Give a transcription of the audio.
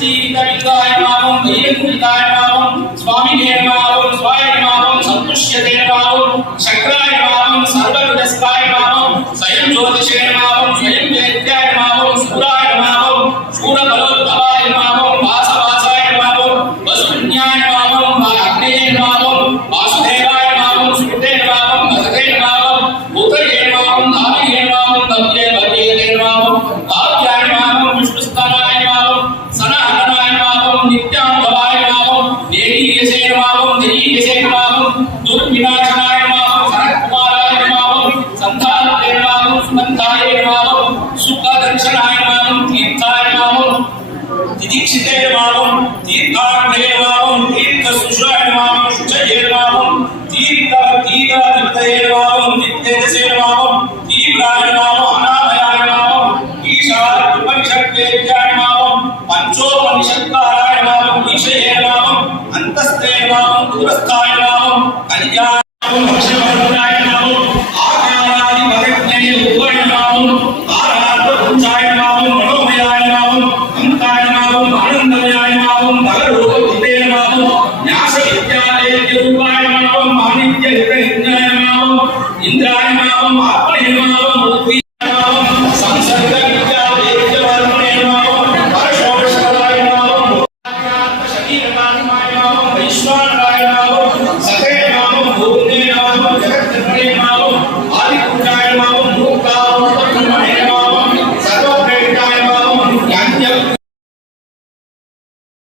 श्रीतलिंगाय नमः वैकुंठाय नमः स्वामिने नमः स्वाय नमः संतुष्यते नमः शक्राय नमः सर्वविदस्काय नमः स्वयं ज्योतिषे नमः स्वयं वेद्याय नमः सूराय नमः शूरबलोद्भवाय नमः वासवासाय नमः वसुन्याय नमः अग्नेय नमः वासुदेवाय नमः सुते नमः भगते नमः भूतये नमः धामये नमः तप्ये भगये नमः भाव्याय नमः विष्णुस्तनाय नमः सनातनाय नमः नित्यानुभवाय नमः देवीयसे नमः देवीयसे नमः दुर्विनाशनाय नमः सरकुमाराय नमः संधानते नमः सुगंधाय नमः सुखदर्शनाय नमः तीर्थाय नमः दिदीक्षिते नमः तीर्थाग्ने नमः तीर्थसुषाय नमः शुचये नमः तीर्थाधिपतये नमः नित्यदसे नमः तीव्राय नमः अनामयाय नमः ईशानोपनिषद्वेद्याय नमः पंचोपनिषद्काराय नमः ईशये नमः अंतस्ते नमः दूरस्थाय नमः कल्याणाय भक्ष्यवर्धनाय नमः आकारादि भगज्ञे रूपाय नमः आराधपुंसाय नमः मनोमयाय नमः अंकाय नमः आनंदमयाय नमः भगरूपे नमः न्यासविद्यालय रूपाय नमः मानित्य हिरण्याय नमः इंद्राय नमः आत्मने नमः